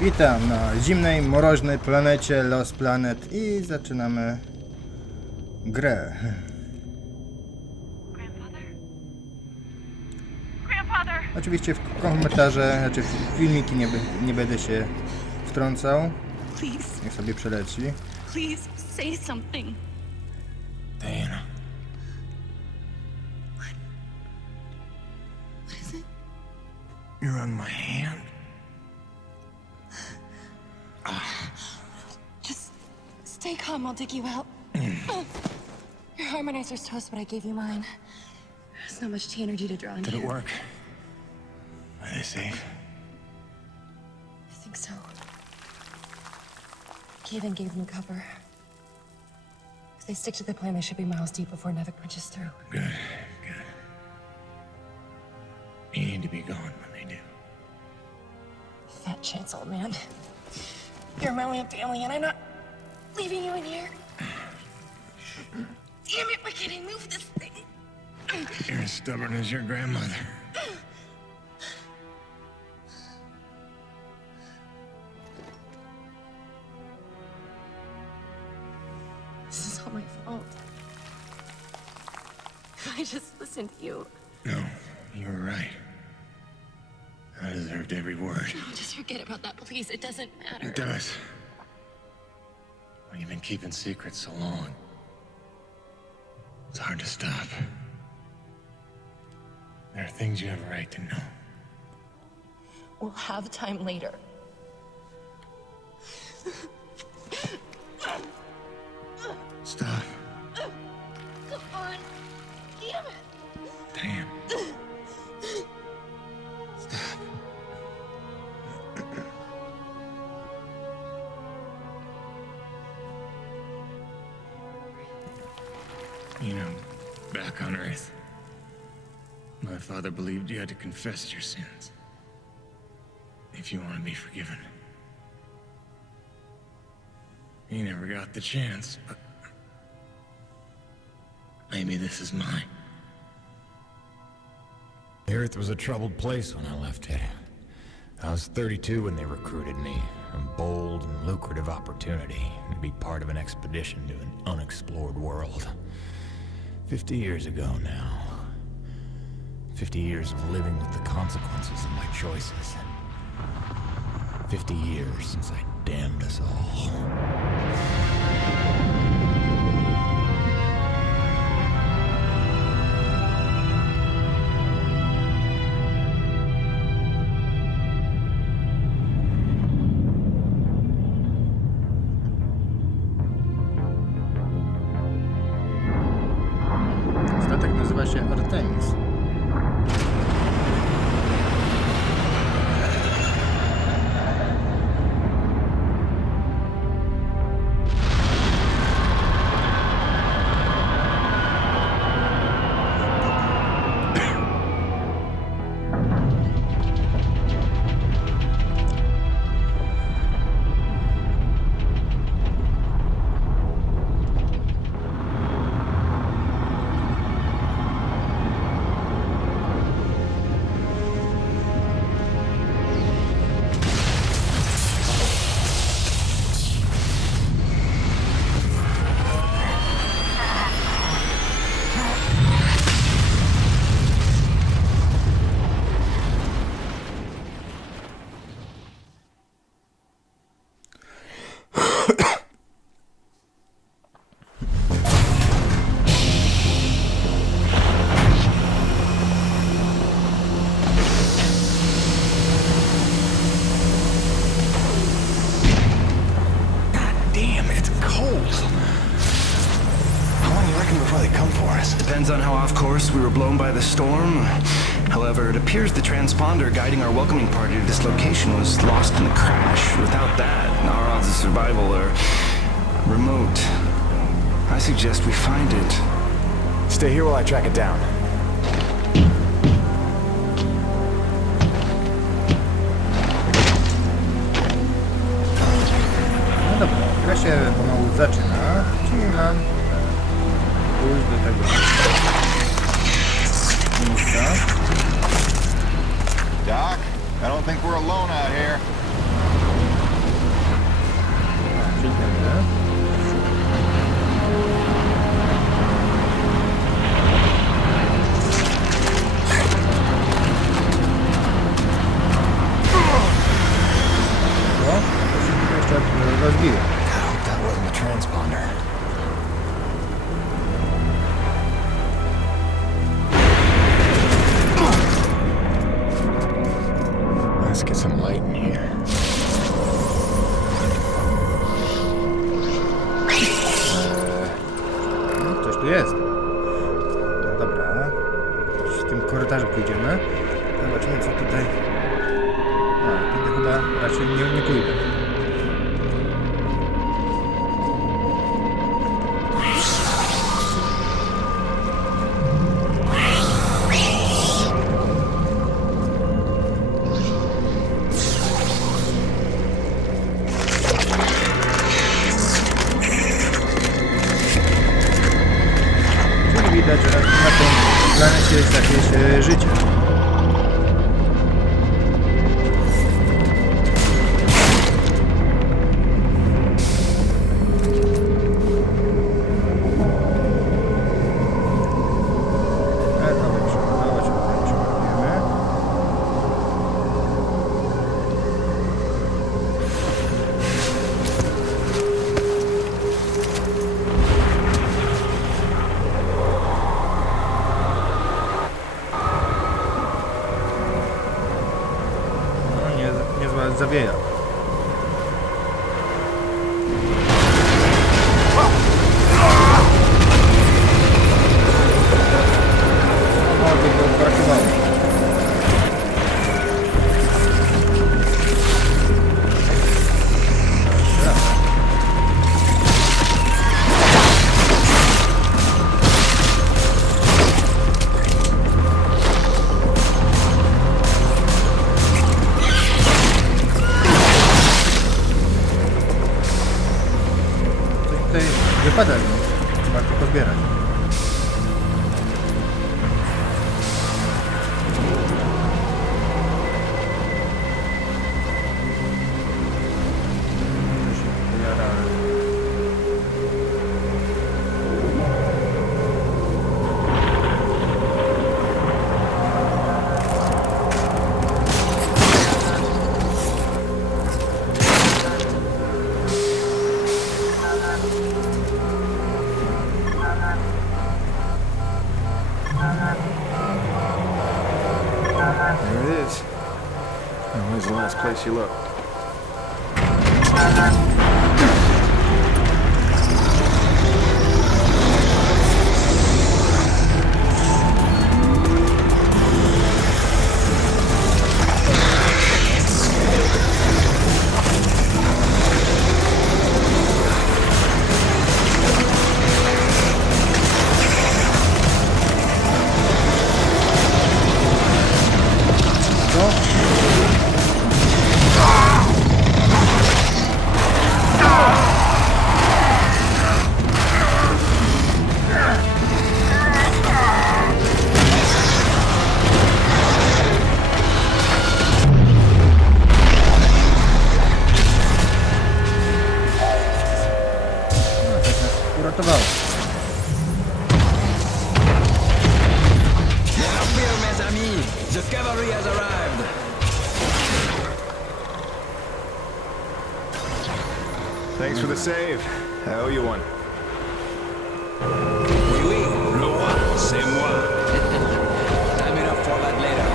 Witam na zimnej, mroźnej planecie Los Planet i zaczynamy grę. Oczywiście w komentarze, znaczy w filmiki nie będę się wtrącał. Niech sobie przeleci. Please say something. Diana. What is it? You're on my hand. Just stay calm, I'll dig you out. Your harmonizer's toast, but I gave you mine. There's not much T energy to draw in Did here. it work? Are they safe? I think so. Kaven gave them cover. If they stick to the plan, they should be miles deep before Nevik punches through. Good, good. You need to be gone when they do. Fat chance, old man. You're my only family, and I'm not leaving you in here. Damn it, why can't I move this thing? You're as stubborn as your grandmother. This is all my fault. I just listened to you. No, you were right. I deserved every word. No, just forget about that, please. It doesn't matter. It does. When you've been keeping secrets so long, it's hard to stop. There are things you have a right to know. We'll have time later. Stop. Come on. Damn it. Damn. Stop. You know, back on Earth, my father believed you had to confess your sins if you want to be forgiven. He never got the chance, but maybe this is mine. The Earth was a troubled place when I left it. I was 32 when they recruited me. A bold and lucrative opportunity to be part of an expedition to an unexplored world. 50 years ago now. 50 years of living with the consequences of my choices. 50 years since I damned us all. Statek nazywa się Artemis. Damn, it's cold. How long do you reckon before they come for us? Depends on how off course we were blown by the storm. However, it appears the transponder guiding our welcoming party to this location was lost in the crash. Without that, our odds of survival are remote. I suggest we find it. Stay here while I track it down. No dobra, gra się pomału zaczyna, czyli mam pójść do tego miejsca. Doc, I don't think we're alone out here. tym korytarzu pójdziemy. Zobaczymy, co tutaj... A, tutaj chyba raczej nie pójdę. Widać, że na tym planecie jest jakieś życie. Zawieja. O, tego brakowało. Wypada z nich. Trzeba tylko zbierać. To się pojara. There it is. Now, where's the last place you looked? Uratowało. The cavalry has arrived. Thanks for the save. I owe you one. Oui, oui, le roi, c'est moi. Time enough for that later.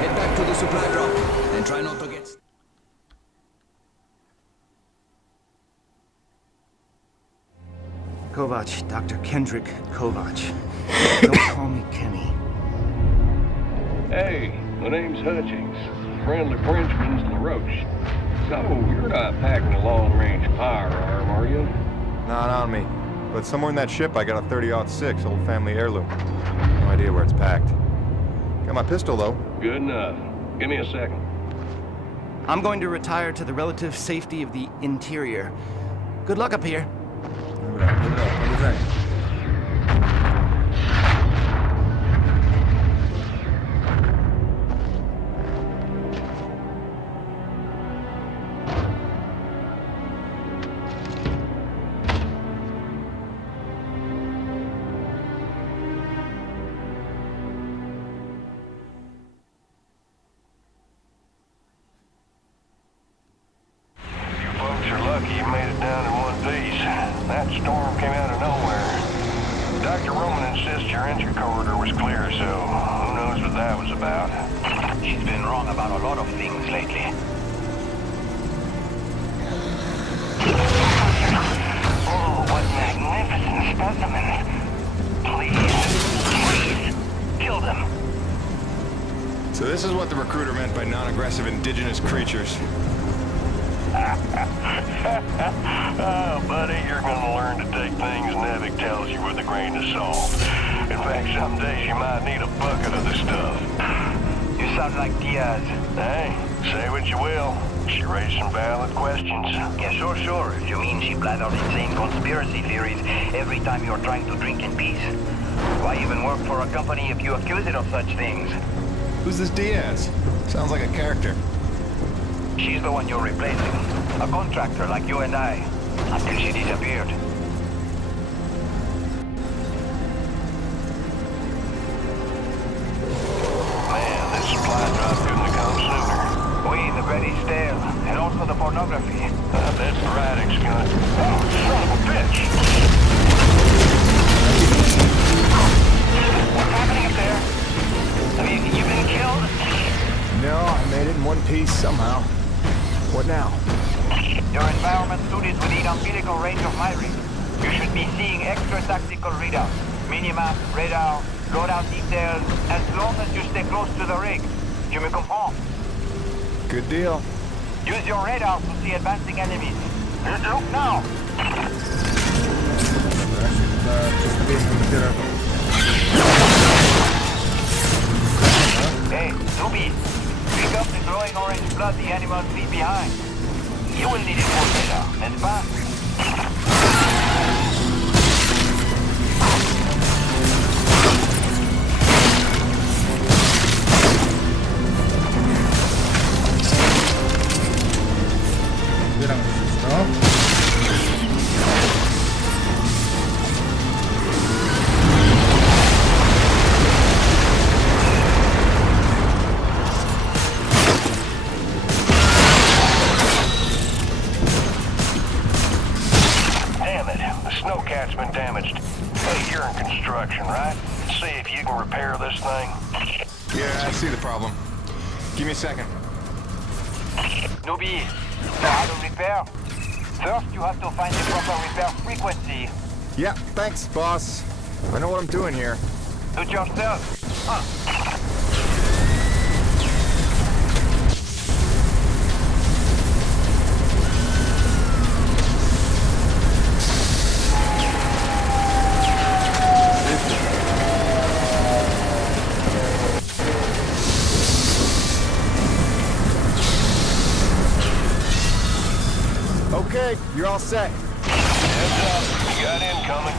Head back to the supply drop and try not to get... Kovac, Dr. Kendrick Kovac. Don't call me Kenny. Hey, my name's Hutchings. Friendly Frenchman's LaRoche. So, you're not packing a long-range firearm, are you? Not on me. But somewhere in that ship I got a 30-06 old family heirloom. No idea where it's packed. Got my pistol, though. Good enough. Give me a second. I'm going to retire to the relative safety of the interior. Good luck up here. Dobra, powodzenia. Folks are lucky you made it down in one piece. That storm came out of nowhere. Dr. Roman insists your entry corridor was clear, so who knows what that was about. She's been wrong about a lot of things lately. Oh, what magnificent specimens. Please, kill them. So this is what the recruiter meant by non-aggressive indigenous creatures. Oh, buddy, you're gonna learn to take things Nevik tells you with a grain of salt. In fact, some days you might need a bucket of the stuff. You sound like Diaz. Hey, say what you will. She raised some valid questions. Yeah, sure. You mean she blathered insane conspiracy theories every time you're trying to drink in peace? Why even work for a company if you accuse it of such things? Who's this Diaz? Sounds like a character. She's the one you're replacing. A contractor like you and I. Until she disappeared. Man, this supply drop couldn't have come sooner. We, the bread is stale. And also the pornography. I bet Braddock's gonna... Oh, son of a bitch! What's happening up there? Have you been killed? No, I made it in one piece somehow. What now? Your environment suited within umbilical range of my rig. You should be seeing extra tactical readouts. Minimap, radar, loadout details, as long as you stay close to the rig. You me comprends? Good deal. Use your radar to see advancing enemies. Look now! Hey, Zubi, pick up the glowing orange blood the animals leave behind. You will need it for later, n'est-ce pas? Zbieramy wszystko. Damn it, the snowcat's been damaged. Hey, you're in construction, right? See if you can repair this thing. Yeah, I see the problem. Give me a second. Nubi, know how to repair? First, you have to find the proper repair frequency. Yeah, thanks, boss. I know what I'm doing here. Do it yourself. Okay, you're all set. Heads up, you got incoming.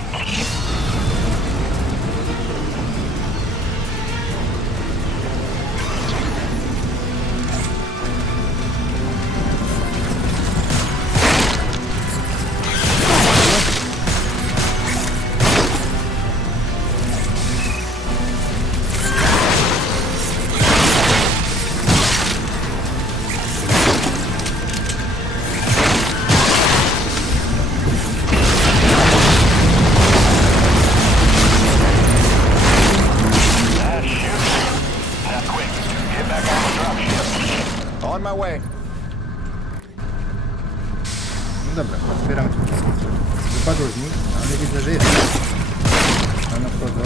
On my way. No dobra, otwieramy tu. Wypadło z nich, ale widzę, że jest. One wchodzą.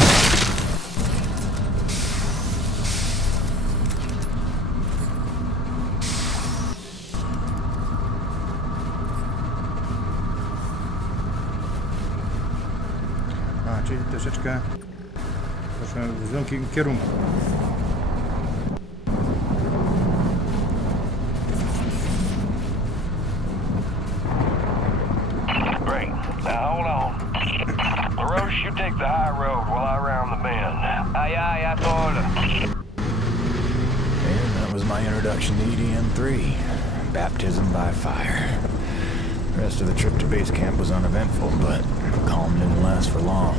A, czyli troszeczkę poszłem w złym kierunku. Great. Now hold on. LaRoche, you take the high road while I round the bend. Aye, asshole. And that was my introduction to EDM-3. Baptism by fire. The rest of the trip to base camp was uneventful, but calm didn't last for long.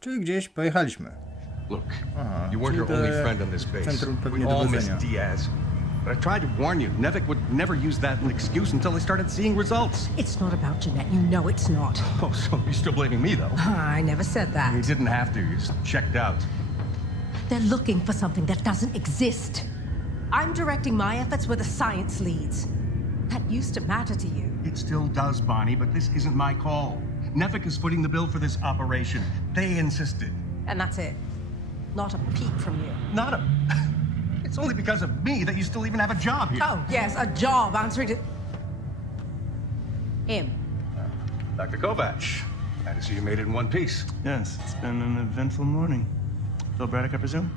Czyli gdzieś pojechaliśmy. Look, Aha, you weren't czyli her do only friend on this base. centrum pewnie We all miss dowodzenia. Diaz. But I tried to warn you. Nevik would never use that as an excuse until they started seeing results. It's not about Jeanette. You know it's not. Oh, so you're still blaming me, though? I never said You that. didn't have to. You just checked out. They're looking for something that doesn't exist. I'm directing my efforts where the science leads. That used to matter to you. It still does, Bonnie, but this isn't my call. Nevik is footing the bill for this operation. They insisted. And that's it. Not a peep from you. Not a... It's only because of me that you still even have a job here. Oh, yes, a job answering to... him. Dr. Kovac, glad to see you made it in one piece. Yes, it's been an eventful morning. Phil Braddock, I presume?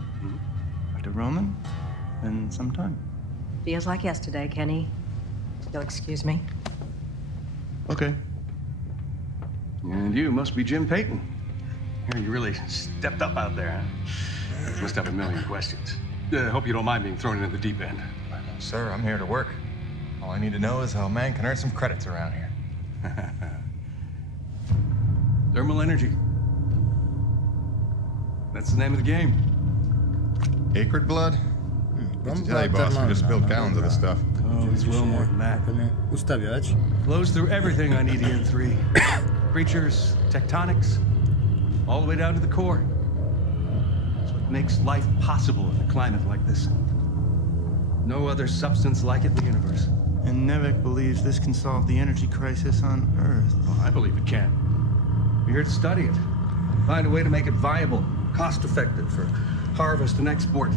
Dr. Roman? Been some time. Feels like yesterday, Kenny. You'll excuse me. Okay. And you must be Jim Payton. Here, you really stepped up out there, huh? You must have a million questions. Hope you don't mind being thrown into the deep end. Sir, I'm here to work. All I need to know is how a man can earn some credits around here. Thermal energy. That's the name of the game. Acrid blood? It's Italian boss who just spilled gallons of this stuff. Oh, it's well more than that. Ustawiać. Flows through everything on EDN3. Creatures, tectonics, all the way down to the core. It's what makes life possible in a climate like this. No other substance like it in the universe. And Nevik believes this can solve the energy crisis on Earth. Oh, I believe it can. We're here to study it. Find a way to make it viable, cost-effective for harvest and export.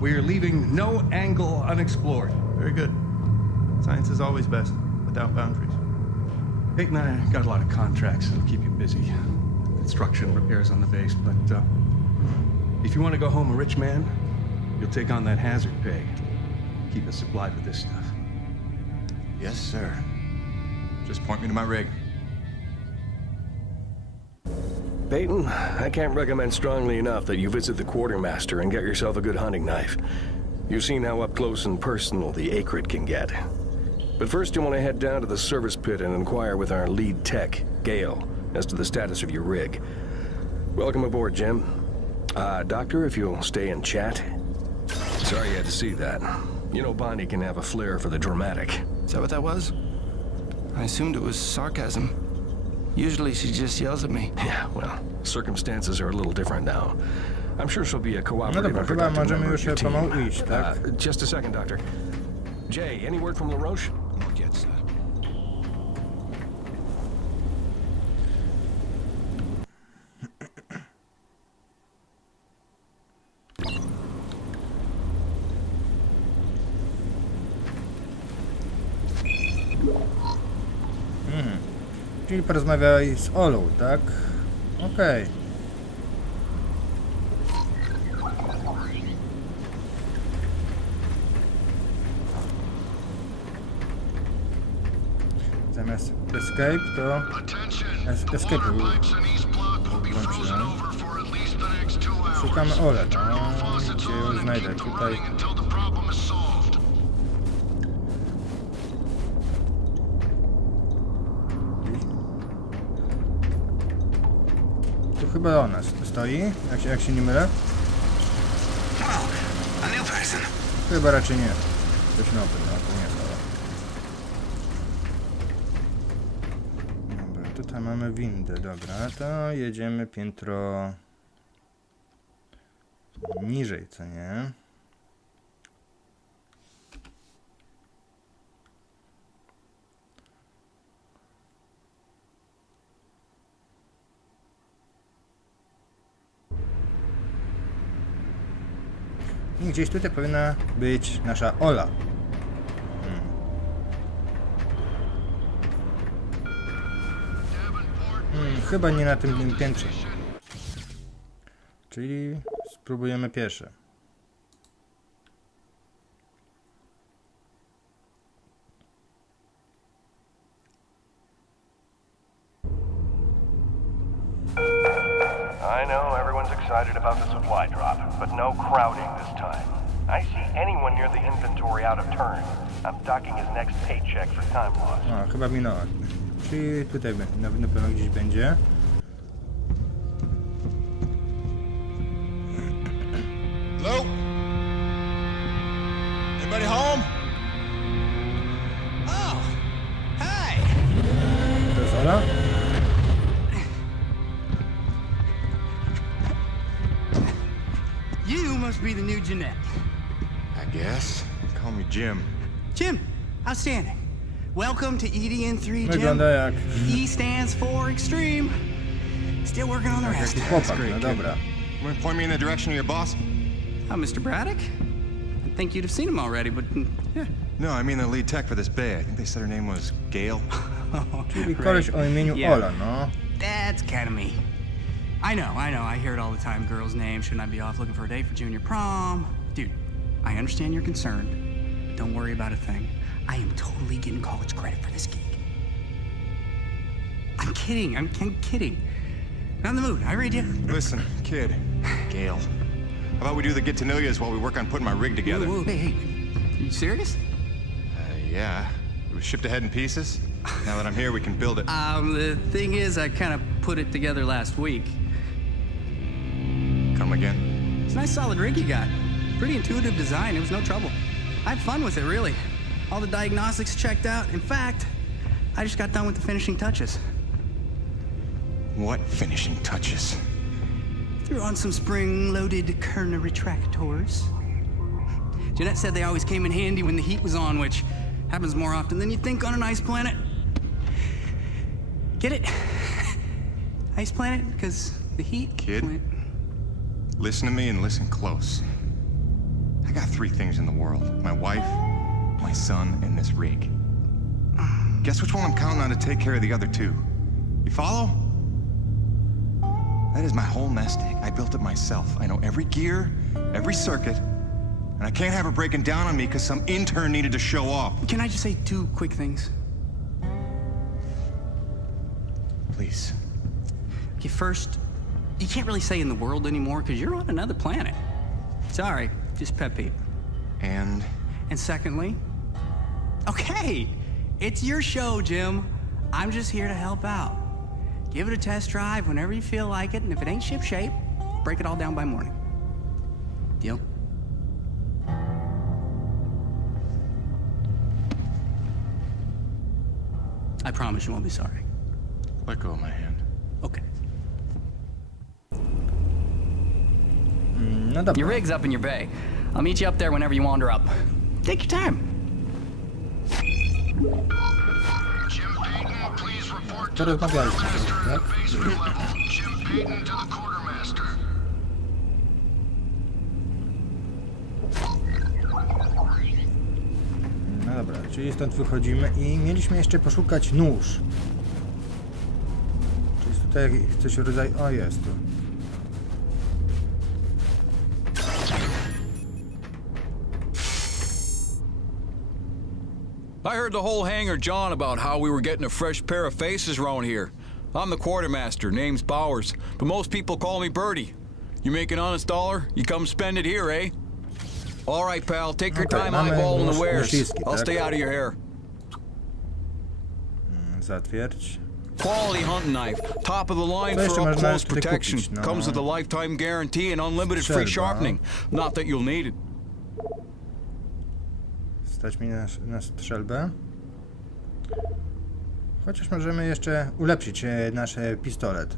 We're leaving no angle unexplored. Very good. Science is always best, without boundaries. Peyton and I got a lot of contracts that'll keep you busy. Construction, repairs on the base, but if you want to go home a rich man, you'll take on that hazard pay. Keep us supplied with this stuff. Yes, sir. Just point me to my rig. Peyton, I can't recommend strongly enough that you visit the quartermaster and get yourself a good hunting knife. You've seen how up close and personal the acrid can get. But first you want to head down to the service pit and inquire with our lead tech, Gale, as to the status of your rig. Welcome aboard, Jim. Doctor, if you'll stay and chat. Sorry you had to see that. You know Bonnie can have a flair for the dramatic. Is that what that was? I assumed it was sarcasm. Usually she just yells at me. Yeah, well, circumstances are a little different now. I'm sure she'll be a cooperative dobra, and chyba productive możemy member of już your team. pomału iść, tak? Just a second, Doctor. Jay, any word from LaRoche? Not yet, sir. Czyli porozmawiaj z Olą, tak? Okej. Zamiast escape to... Escape włączyłem. Szukamy Olę, no, gdzie ją znajdę, tutaj... Tu chyba ona stoi, jak się nie mylę. Chyba raczej nie. Coś nowy, no to nie jest Ola. Dobra, tutaj mamy windę, dobra, to jedziemy piętro niżej, co nie? I gdzieś tutaj powinna być nasza Ola. Chyba nie na tym piętrze. Czyli spróbujemy pierwsze. I know everyone's excited about the supply drop, but no crowding this time. I see anyone near the inventory out of turn. I'm docking his next paycheck for time lost. A, chyba minęła. Czyli tutaj na pewno gdzieś będzie. Hello? Anybody home? Oh, hi. To jest Ola? You must be the new Jeanette. I guess. Call me Jim. Jim, outstanding. Welcome to EDN3, Jim. Wygląda jak E stands for extreme. Still working on the rest. taki chłopak, no dobra. Want to point me in the direction of your boss? Mr. Braddock? I think you'd have seen him already, but yeah. No, I mean the lead tech for this bay. I think they said her name was Gail. Czyli koleś o imieniu Ola, no. That's kind of me. I know. I hear it all the time. Girl's name. Shouldn't I be off looking for a date for junior prom? Dude, I understand you're concerned. Don't worry about a thing. I am totally getting college credit for this gig. I'm kidding. I'm kidding. Not in the mood. I read you. Listen, kid. Gail. How about we do the get-to-know-yous while we work on putting my rig together? Whoa, hey. Are you serious? Yeah. It was shipped ahead in pieces. Now that I'm here, we can build it. The thing is, I kind of put it together last week. Come again? It's a nice solid rig you got. Pretty intuitive design. It was no trouble. I had fun with it, really. All the diagnostics checked out. In fact, I just got done with the finishing touches. What finishing touches? Threw on some spring-loaded Kerner retractors. Jeanette said they always came in handy when the heat was on, which happens more often than you think on an ice planet. Get it? Ice planet? Because the heat... Kid, listen to me and listen close. I got 3 things in the world. My wife, my son, and this rig. Guess which one I'm counting on to take care of the other 2? You follow? That is my whole nest egg. I built it myself. I know every gear, every circuit, and I can't have her breaking down on me because some intern needed to show off. Can I just say 2 quick things? Please. Okay, first, you can't really say in the world anymore because you're on another planet. Sorry, just pet peeve. And secondly, okay, it's your show, Jim. I'm just here to help out. Give it a test drive whenever you feel like it, and if it ain't ship shape, break it all down by morning. Deal? I promise you won't be sorry. let go of my hand. Okay. No dobra. Your rig's up in your bay. I'll meet you up there whenever you wander up. Take your time. Porozmawialiśmy, tak? No dobra, czyli stąd wychodzimy i mieliśmy jeszcze poszukać nóż. Czy jest tutaj coś w rodzaju... O, jest tu. I heard the whole hangar John about how we were getting a fresh pair of faces around here. I'm the quartermaster, name's Bowers, but most people call me Birdie. You make an honest dollar, you come spend it here, eh? All right, pal, take your time eyeballing the wares. I'll stay out of your hair. Zatwierdź. Quality hunting knife, top of the line for up close protection. Comes with a lifetime guarantee and unlimited free sharpening. Not that you'll need it. Stać mi na strzelbę. Chociaż możemy jeszcze ulepszyć nasz pistolet.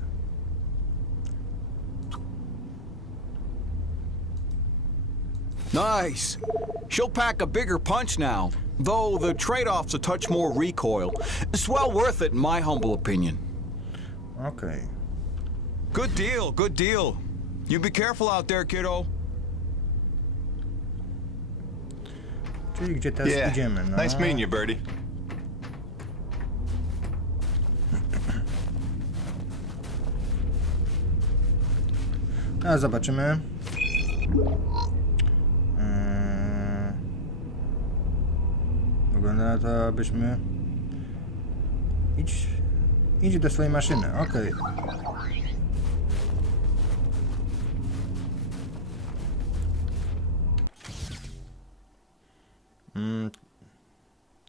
Nice. She'll pack a bigger punch now, though the trade-off's a touch more recoil. It's well worth it in my humble opinion. Okay. Good deal, good deal. You be careful out there, kiddo. Czyli gdzie teraz idziemy, no. Nice meeting you, Birdie. A zobaczymy. Wygląda na to, abyśmy... Idź do swojej maszyny, okej.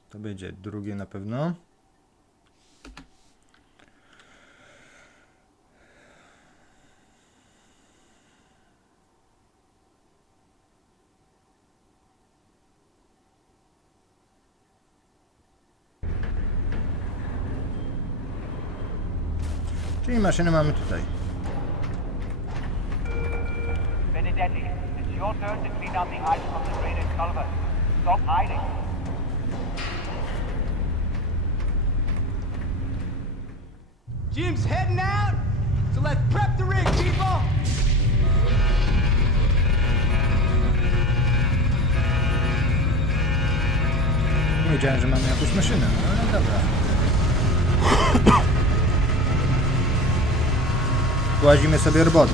To będzie drugie na pewno. Czyli maszynę mamy tutaj. Benedetti, it's your turn to clean out the ice from the drainage culvert. Stop hiding. Jim's heading out, so let's prep the rig, people! Nie wiedziałem, że mamy jakąś maszynę, ale dobra. Łazimy sobie robotę.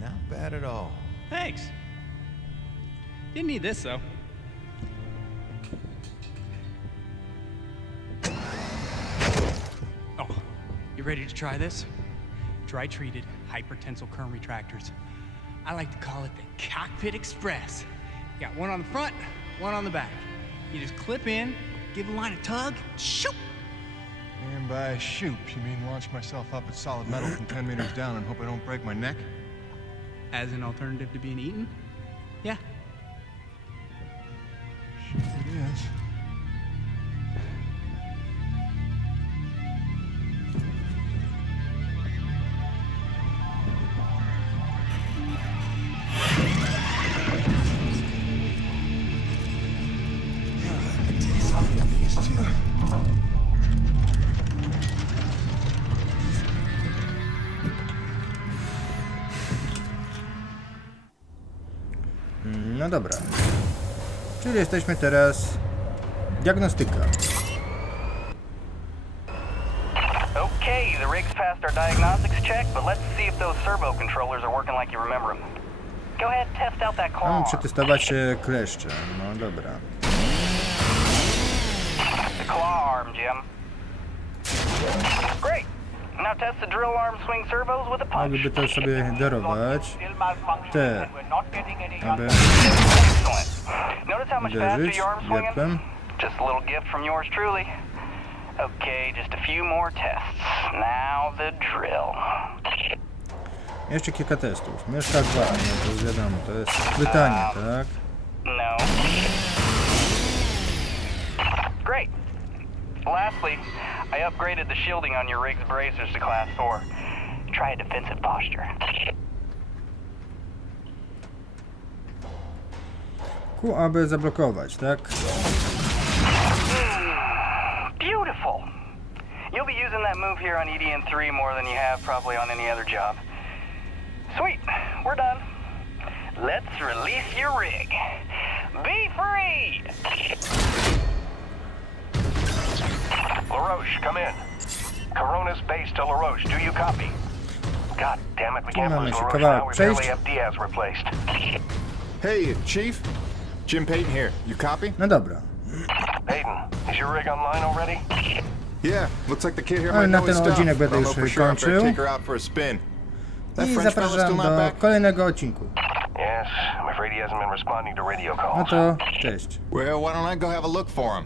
Not bad at all. Thanks. Didn't need this, though. Oh, you ready to try this? Dry-treated hypertensile current retractors. I like to call it the Cockpit Express. You got one on the front, one on the back. You just clip in, give the line a tug, shoot! And by shoot, you mean launch myself up at solid metal from 10 meters down and hope I don't break my neck? As an alternative to being eaten? Yeah. Sure it is. No dobra. Czyli jesteśmy teraz... Diagnostyka. Okay, the rig's passed our diagnostics check, but let's see if those servo controllers are working like you remember them. Go ahead, test out that claw. Mam przetestować kleszcze. No dobra. The claw arm, Jim. Great. Now test the drill arm swing servos with a punch. Mogliby to sobie darować. Te. Aby Notice how much faster uderzyć your arm swinging? wiatłem. Just a little gift from yours truly. Okay, just a few more tests. Now the drill. Jeszcze kilka testów. Mieszka 2, no to jest wiadomo, to jest pytanie, tak? No. Great. Lastly, I upgraded the shielding on your rig's bracers to class 4. Try a defensive posture. Ku, aby zablokować, tak? Beautiful. You'll be using that move here on EDN3 more than you have probably on any other job. Sweet, we're done. Let's release your rig. Be free! LaRoche, come in. Corona's base to LaRoche. Do you copy? God damn it, we can't lose LaRoche now. We barely have Diaz replaced. Hey, Chief. Jim Payton here. You copy? No dobra. Payton, is your rig online already? Yeah, looks like the kid here Ale might na know his ten stuff. odcinek będę Don't już know for sure after I kończył. take her out for a spin. That I French fella's still zapraszam not do back? kolejnego odcinku. Yes, I'm afraid he hasn't been responding to radio calls. No to cześć. Well, why don't I go have a look for him?